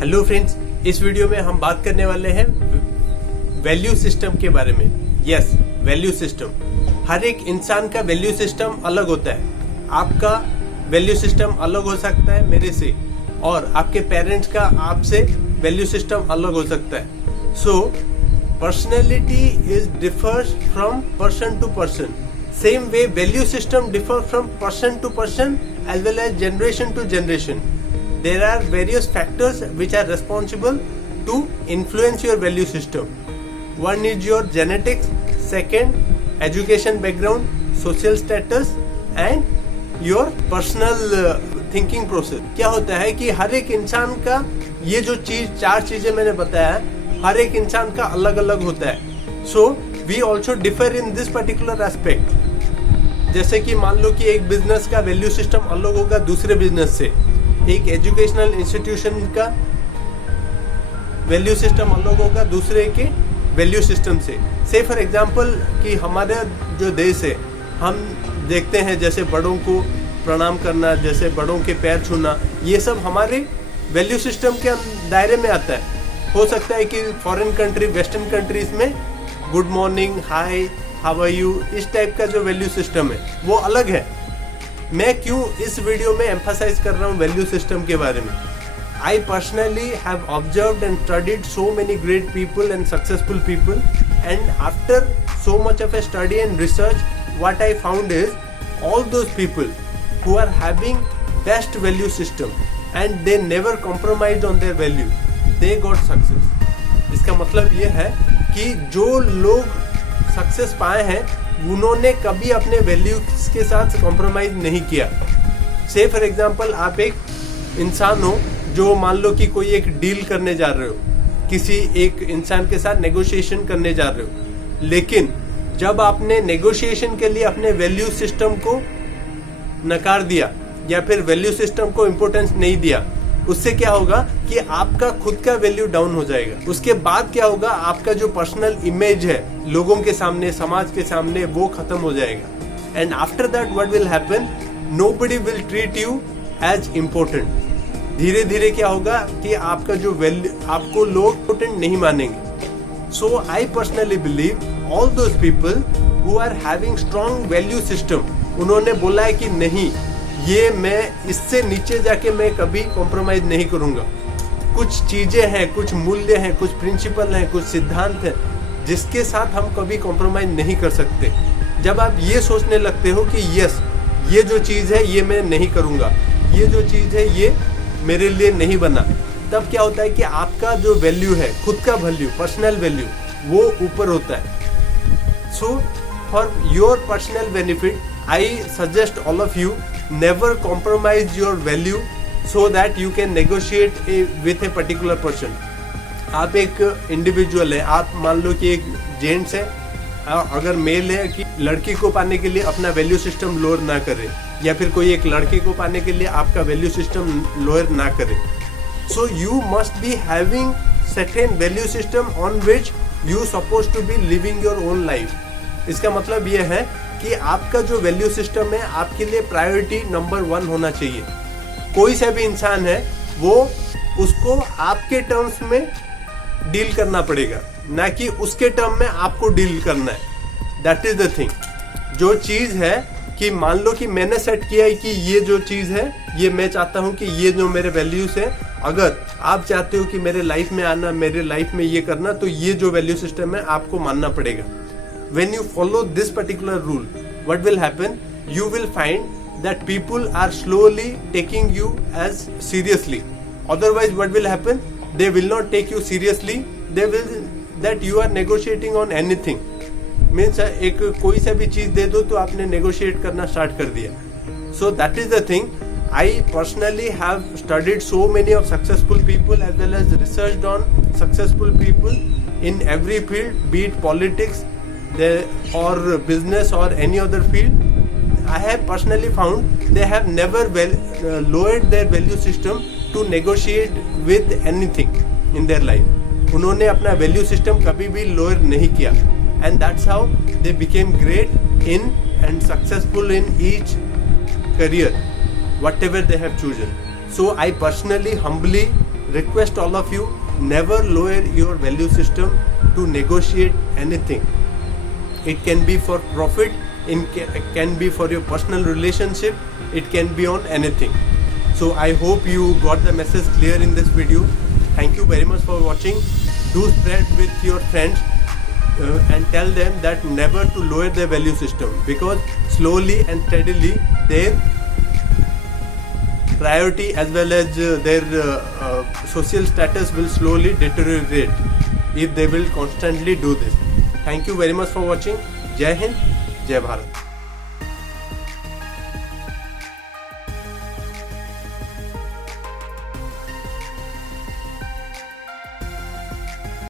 Hello friends, इस video में हम बात करने वाले हैं वैल्यू सिस्टम के बारे में। Yes, value system. हर एक इंसान का वैल्यू सिस्टम अलग होता है। आपका वैल्यू सिस्टम अलग हो सकता है मेरे से, और आपके पेरेंट्स का आपसे वैल्यू सिस्टम अलग हो सकता है। So personality is differs from person to person. Same way value system differ from person to person as well as generation to generation. There are various factors which are responsible to influence your value system. One is your genetics, second education background, social status and your personal thinking process. क्या होता है कि हर एक इंसान का ये जो चार चीजें मैंने बताया, हर एक इंसान का अलग अलग होता है। So we also differ in this particular aspect. जैसे कि मान लो कि एक बिजनेस का वैल्यू सिस्टम अलग होगा दूसरे बिजनेस से, एक एजुकेशनल इंस्टीट्यूशन का वैल्यू सिस्टम अलग होगा दूसरे के वैल्यू सिस्टम से। से फॉर एग्जांपल कि हमारे जो देश है, हम देखते हैं जैसे बड़ों को प्रणाम करना, जैसे बड़ों के पैर छूना, ये सब हमारे वैल्यू सिस्टम के दायरे में आता है। हो सकता है कि फॉरेन कंट्री, वेस्टर्न कंट्रीज में good morning, hi, how are you, इस टाइप का जो वैल्यू सिस्टम है वो अलग है। मैं क्यों इस वीडियो में एम्फसाइज कर रहा हूँ वैल्यू सिस्टम के बारे में? I personally have observed and studied so many great people and successful people, and after so much of A study and research, what I found is all those people who are having best value system and they never compromised on their value, they got success. इसका मतलब ये है कि जो लोग success पाए हैं उन्होंने कभी अपने वैल्यूज के साथ कॉम्प्रोमाइज नहीं किया। से फॉर एग्जांपल आप एक इंसान हो जो मान लो कि कोई एक डील करने जा रहे हो, किसी एक इंसान के साथ नेगोशिएशन करने जा रहे हो, लेकिन जब आपने नेगोशिएशन के लिए अपने वैल्यू सिस्टम को नकार दिया या फिर वैल्यू सिस्टम को इम्पोर्टेंस नहीं दिया, उससे क्या होगा कि आपका खुद का वैल्यू डाउन हो जाएगा। उसके बाद क्या होगा, आपका जो पर्सनल इमेज है लोगों के सामने, समाज के सामने, वो खत्म हो जाएगा। And after that what will happen, nobody will treat you as important. धीरे धीरे क्या होगा कि आपका जो वैल्यू, आपको लोग इम्पोर्टेंट नहीं मानेंगे। So I personally believe all those people who are having strong value system, उन्होंने बोला है कि नहीं, ये मैं इससे नीचे जाके मैं कभी कॉम्प्रोमाइज नहीं करूंगा। कुछ चीजें हैं, कुछ मूल्य हैं, कुछ प्रिंसिपल हैं, कुछ सिद्धांत हैं जिसके साथ हम कभी कॉम्प्रोमाइज नहीं कर सकते। जब आप ये सोचने लगते हो कि यस, ये जो चीज़ है ये मैं नहीं करूंगा, ये जो चीज़ है ये मेरे लिए नहीं बना, तब क्या होता है कि आपका जो वैल्यू है, खुद का वैल्यू, पर्सनल वैल्यू, वो ऊपर होता है। So for your personal benefit I suggest all of you, never compromise your value so that you can negotiate with a particular person. आप एक इंडिविजुअल है, आप मान लो कि एक जेंट्स है, अगर मेल है कि लड़की को पाने के लिए अपना वैल्यू सिस्टम लोअर ना करे, या फिर कोई एक लड़के को पाने के लिए आपका वैल्यू सिस्टम लोअर ना करे। So you must be having certain value system on which you supposed to be living your own life. इसका मतलब ये है कि आपका जो वैल्यू सिस्टम है आपके लिए प्रायोरिटी नंबर 1 होना चाहिए। कोई सा भी इंसान है वो उसको आपके टर्म्स में डील करना पड़ेगा, ना कि उसके टर्म में आपको डील करना है। That is the thing. जो चीज़ है कि मान लो कि मैंने सेट किया है कि ये जो चीज़ है ये मैं चाहता हूँ कि ये जो मेरे वैल्यूज है, अगर आप चाहते हो कि मेरे लाइफ में आना, मेरे लाइफ में ये करना, तो ये जो वैल्यू सिस्टम है आपको मानना पड़ेगा। When you follow this particular rule, what will happen? You will find that people are slowly taking you as seriously. Otherwise, what will happen? They will not take you seriously. They will that you are negotiating on anything. Means एक कोई सा भी चीज दे दो तो आपने negotiate करना start कर दिया. So that is the thing. I personally have studied so many of successful people as well as researched on successful people in every field, be it politics, or business or any other field. I have personally found they have never lowered their value system to negotiate with anything in their life. उन्होंने अपना value system कभी भी lower नहीं किया, and that's how they became great in and successful in each career, whatever they have chosen. So I personally humbly request all of you, never lower your value system to negotiate anything. It can be for profit, it can be for your personal relationship, it can be on anything. So I hope you got the message clear in this video. Thank you very much for watching. Do spread with your friends and tell them that never to lower their value system, because slowly and steadily their priority as well as their social status will slowly deteriorate if they will constantly do this. Thank you very much for watching. Jai Hind, Jai Bharat.